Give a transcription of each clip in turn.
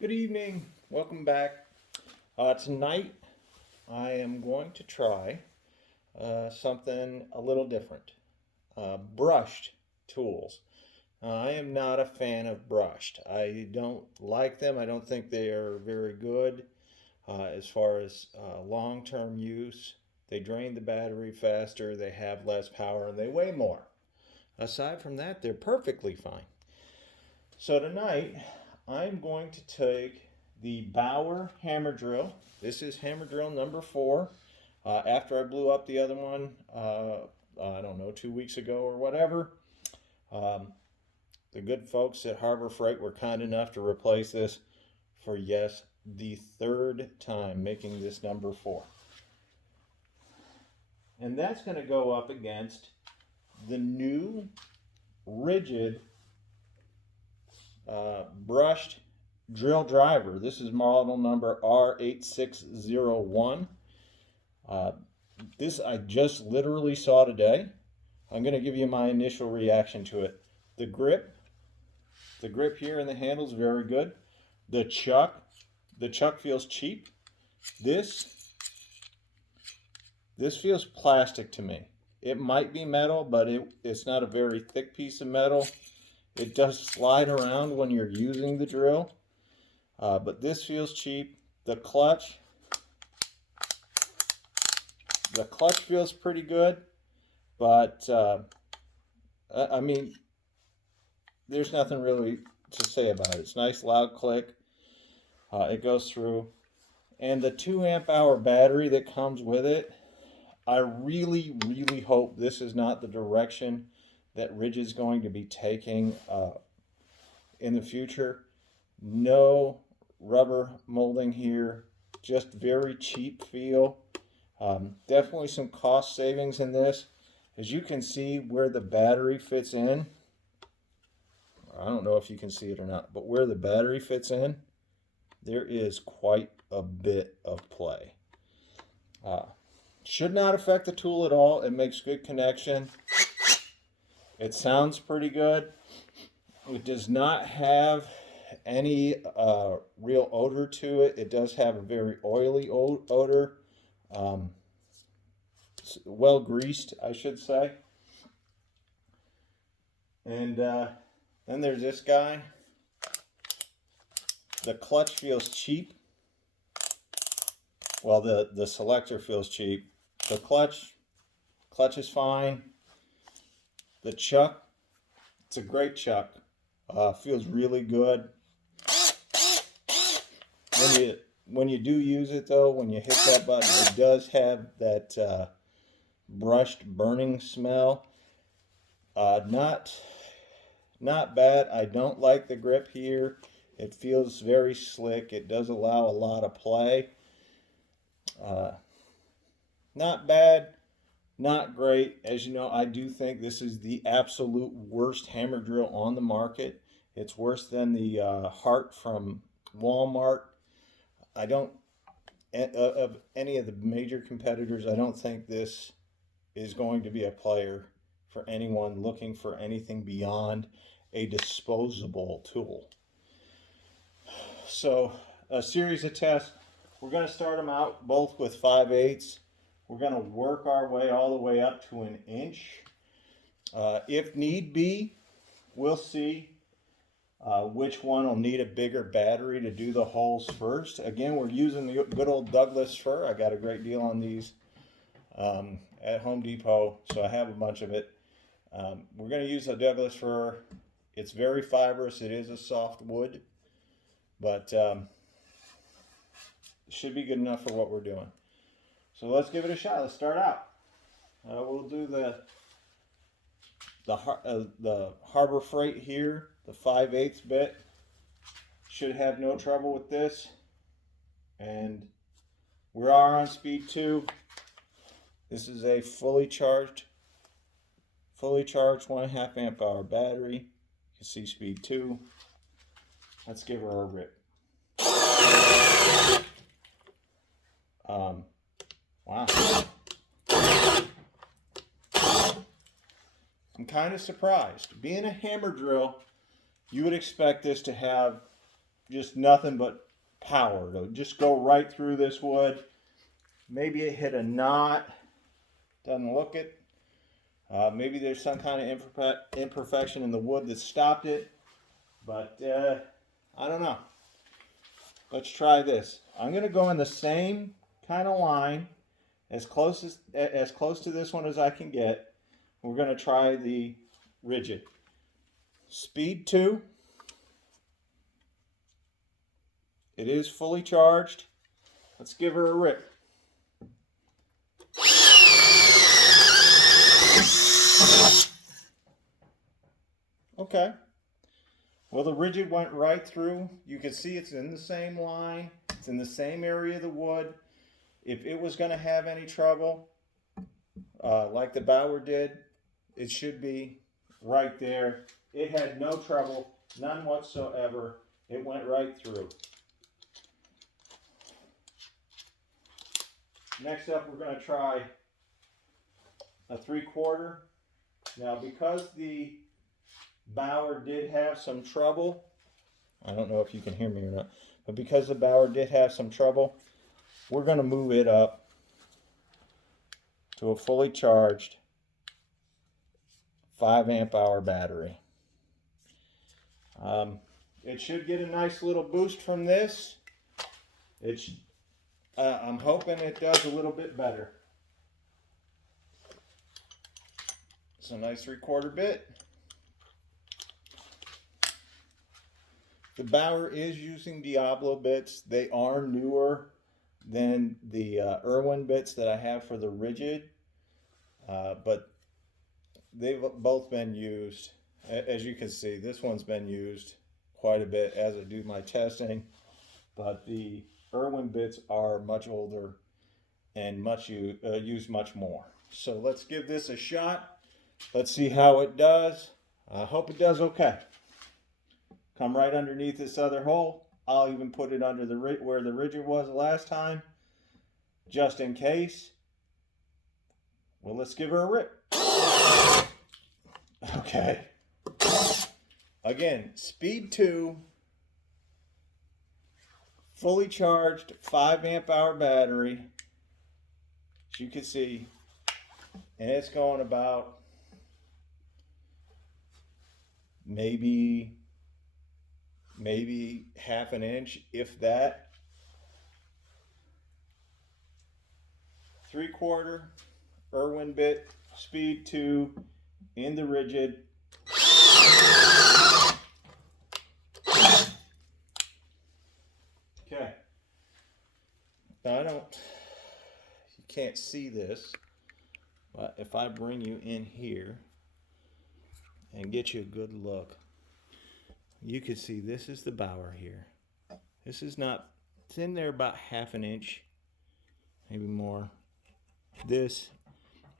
Good evening. Welcome back. Tonight I am going to try something a little different. Brushed tools. I am not a fan of brushed. I don't like them. I don't think they are very good as far as long-term use. They drain the battery faster, they have less power, and they weigh more. Aside from that, they're perfectly fine. So tonight I'm going to take the Bauer hammer drill. This is hammer drill number 4. After I blew up the other one, I don't know, 2 weeks ago or whatever, the good folks at Harbor Freight were kind enough to replace this for, yes, the 3rd time, making this number 4. And that's going to go up against the new Ridgid brushed drill driver. This is model number R8600. This I just literally saw today. I'm going to give you my initial reaction to it. The grip here in the handle is very good. The chuck feels cheap. This feels plastic to me. It might be metal, but it's not a very thick piece of metal. It does slide around when you're using the drill, but this feels cheap. The clutch feels pretty good, but I mean, there's nothing really to say about it. It's nice, loud click. It goes through, and the 2 amp hour battery that comes with it. I really, really hope this is not the direction that Ridgid is going to be taking in the future. No rubber molding here, just very cheap feel. Definitely some cost savings in this. As you can see where the battery fits in, I don't know if you can see it or not, but where the battery fits in, there is quite a bit of play. Should not affect the tool at all. It makes good connection. It sounds pretty good. It does not have any real odor to it. It does have a very oily odor. Well greased, I should say. And then there's this guy. The clutch feels cheap. Well, the selector feels cheap. The clutch is fine. The chuck, it's a great chuck. Feels really good. When you do use it though, when you hit that button, it does have that brushed burning smell. Not bad. I don't like the grip here. It feels very slick. It does allow a lot of play. Not bad, not great. As you know, I do think this is the absolute worst hammer drill on the market. It's worse than the Hart from Walmart. I don't, of any of the major competitors, I don't think this is going to be a player for anyone looking for anything beyond a disposable tool. So, a series of tests. We're going to start them out both with 5/8. We're going to work our way all the way up to 1 inch. If need be, we'll see which one will need a bigger battery to do the holes first. Again, we're using the good old Douglas fir. I got a great deal on these at Home Depot, so I have a bunch of it. We're going to use the Douglas fir. It's very fibrous. It is a soft wood, but should be good enough for what we're doing. So let's give it a shot. Let's start out. We'll do the Harbor Freight here, the 5/8 bit. Should have no trouble with this. And we are on speed 2. This is a fully charged 1.5 amp hour battery. You can see speed 2. Let's give her a rip. Wow. I'm kind of surprised. Being a hammer drill, you would expect this to have just nothing but power. It'll just go right through this wood. Maybe it hit a knot. Doesn't look it. Maybe there's some kind of imperfection in the wood that stopped it. But I don't know. Let's try this. I'm going to go in the same kind of line, as close to this one as I can get. We're going to try the Ridgid. Speed 2. It is fully charged. Let's give her a rip. Okay. Well, the Ridgid went right through. You can see it's in the same line. It's in the same area of the wood. If it was going to have any trouble, like the Bauer did, it should be right there. It had no trouble, none whatsoever. It went right through. Next up, we're going to try a 3/4. Now, because the Bauer did have some trouble, I don't know if you can hear me or not, but because the Bauer did have some trouble, we're going to move it up to a fully charged 5 amp hour battery. It should get a nice little boost from this. I'm hoping it does a little bit better. It's a nice 3/4 bit. The Bauer is using Diablo bits. They are newer than the Irwin bits that I have for the Ridgid, but they've both been used. As you can see, this one's been used quite a bit as I do my testing, but the Irwin bits are much older and used much more. So let's give this a shot. Let's see how it does. I hope it does okay. Come right underneath this other hole. I'll even put it under where the Ridgid was last time, just in case. Well, let's give her a rip. Okay. Again, speed 2, fully charged 5 amp hour battery, as you can see, and it's going about maybe half an inch, if that. 3/4 Irwin bit, speed 2 in the Ridgid. Okay. Now you can't see this, but if I bring you in here and get you a good look, you can see this is the Bauer here. This is not, it's in there about half an inch, maybe more. This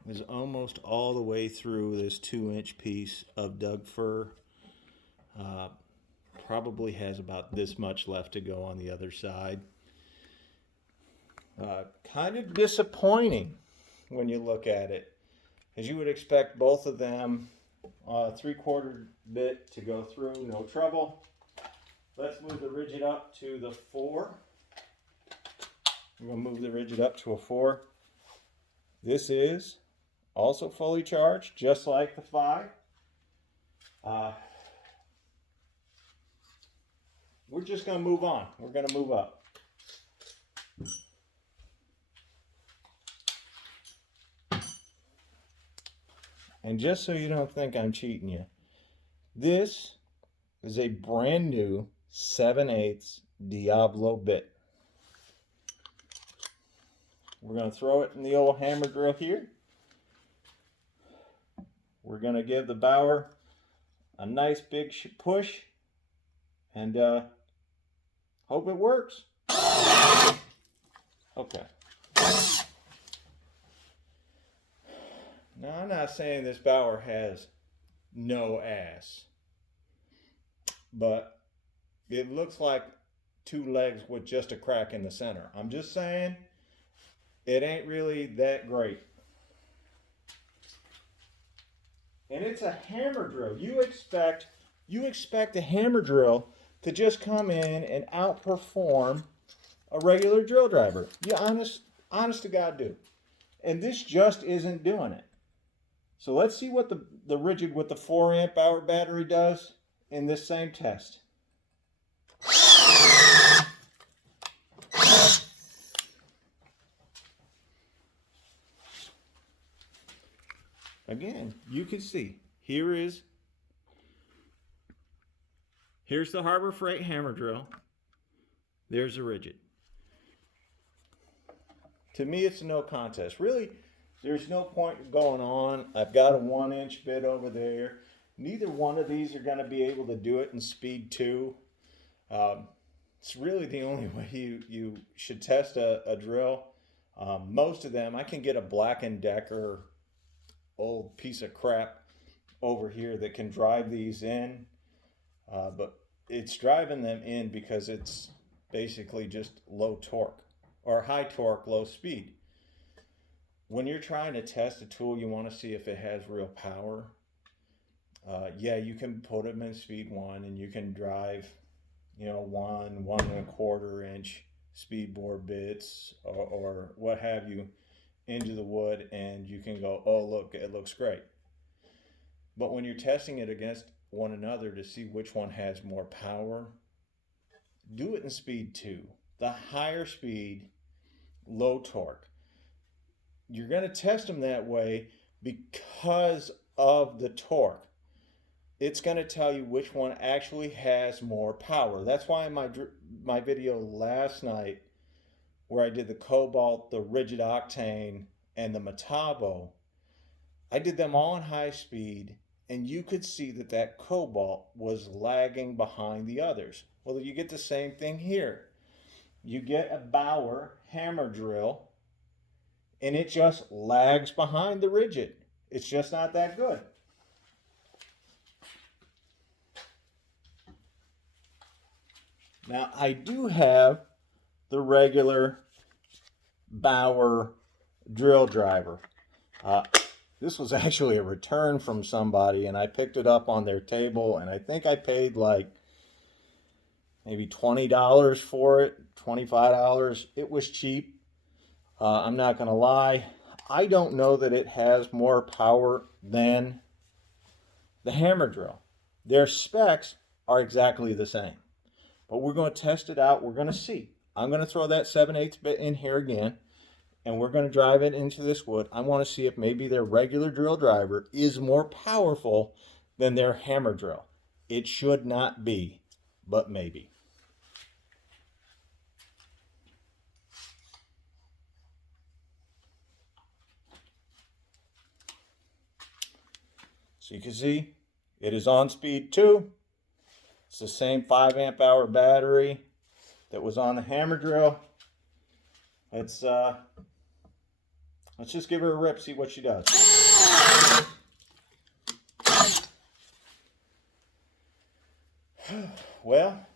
is almost all the way through this 2-inch piece of Doug fir. Probably has about this much left to go on the other side. Kind of disappointing when you look at it, as you would expect both of them 3/4 bit to go through, no trouble. Let's move the Ridgid up to the 4. We're going to move the Ridgid up to a 4. This is also fully charged, just like the 5. We're just going to move on. We're going to move up. And just so you don't think I'm cheating you, this is a brand new 7/8 Diablo bit. We're going to throw it in the old hammer drill here. We're going to give the Bauer a nice big push and hope it works. Okay. Now, I'm not saying this Bauer has no ass, but it looks like 2 legs with just a crack in the center. I'm just saying it ain't really that great. And it's a hammer drill. You expect a hammer drill to just come in and outperform a regular drill driver. You honest to God do. And this just isn't doing it. So let's see what the Ridgid with the 4 amp hour battery does in this same test. Again, you can see, here's the Harbor Freight hammer drill. There's the Ridgid. To me, it's no contest. Really, there's no point going on. I've got a 1-inch bit over there. Neither one of these are going to be able to do it in speed 2. It's really the only way you should test a drill. Most of them, I can get a Black & Decker old piece of crap over here that can drive these in. But it's driving them in because it's basically just low torque or high torque, low speed. When you're trying to test a tool, you want to see if it has real power. Yeah, you can put them in speed 1 and you can drive, 1 1.25 inch speed bore bits or what have you into the wood, and you can go, oh look, it looks great. But when you're testing it against one another to see which one has more power, do it in speed 2. The higher speed, low torque. You're going to test them that way because of the torque. It's going to tell you which one actually has more power. That's why in my video last night, where I did the Cobalt, the Ridgid Octane, and the Metabo, I did them all in high speed, and you could see that Cobalt was lagging behind the others. Well, you get the same thing here. You get a Bauer hammer drill, and it just lags behind the Ridgid. It's just not that good. Now, I do have the regular Bauer drill driver. This was actually a return from somebody, and I picked it up on their table, and I think I paid like maybe $20 for it, $25. It was cheap. I'm not going to lie. I don't know that it has more power than the hammer drill. Their specs are exactly the same. But we're going to test it out. We're going to see. I'm going to throw that 7/8 bit in here again, and we're going to drive it into this wood. I want to see if maybe their regular drill driver is more powerful than their hammer drill. It should not be, but maybe. So you can see it is on speed 2. It's the same 5 amp hour battery that was on the hammer drill. Let's just give her a rip, see what she does. Well,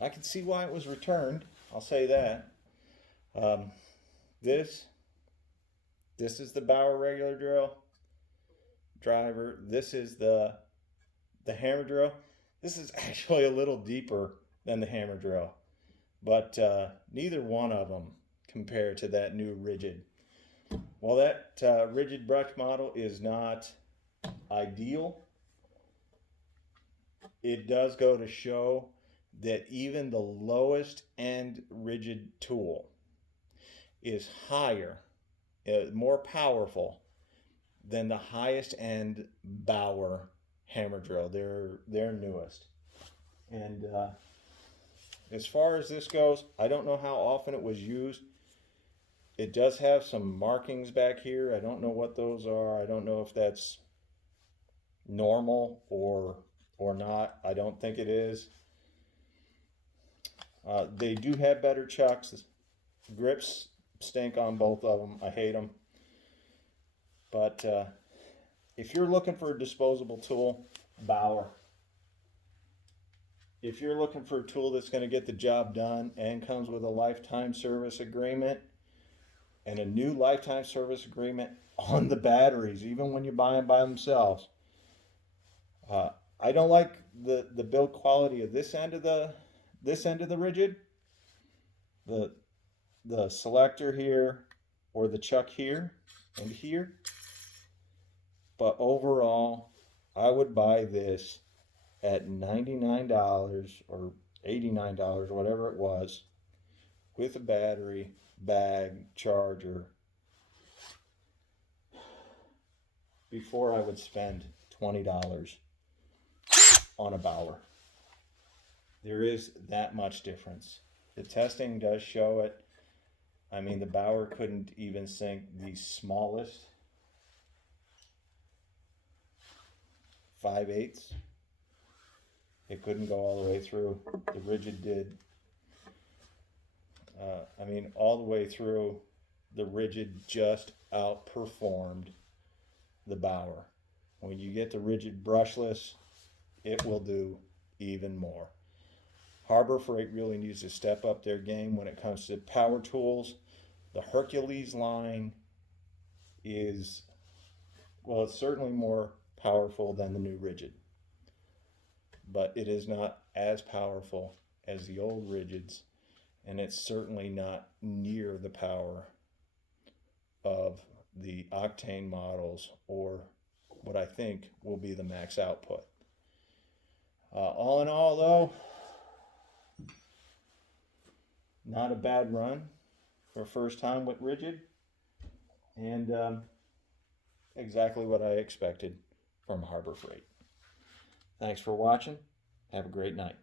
I can see why it was returned. I'll say that. This is the Bauer regular drill driver. This is the hammer drill. This is actually a little deeper than the hammer drill, but neither one of them compared to that new Ridgid. While that Ridgid brush model is not ideal, it does go to show that even the lowest end Ridgid tool is higher, more powerful than the highest end Bauer hammer drill, their newest. And as far as this goes, I don't know how often it was used. It does have some markings back here. I don't know what those are. I don't know if that's normal or not. I don't think it is. They do have better chucks. Grips stink on both of them. I hate them. But if you're looking for a disposable tool, Bauer. If you're looking for a tool that's going to get the job done and comes with a lifetime service agreement and a new lifetime service agreement on the batteries, even when you buy them by themselves, I don't like the build quality of this end of the Ridgid. The selector here, or the chuck here and here. But overall, I would buy this at $99 or $89, whatever it was, with a battery, bag, charger, before I would spend $20 on a Bauer. There is that much difference. The testing does show it. I mean, the Bauer couldn't even sink the smallest 5/8. It couldn't go all the way through. The Ridgid did. I mean, all the way through, the Ridgid just outperformed the Bauer. When you get the Ridgid brushless, it will do even more. Harbor Freight really needs to step up their game when it comes to power tools. The Hercules line is, well, it's certainly more powerful than the new Ridgid, but it is not as powerful as the old Ridgids, and it's certainly not near the power of the octane models, or what I think will be the max output. All in all, though, not a bad run for first time with Ridgid, and exactly what I expected from Harbor Freight. Thanks for watching. Have a great night.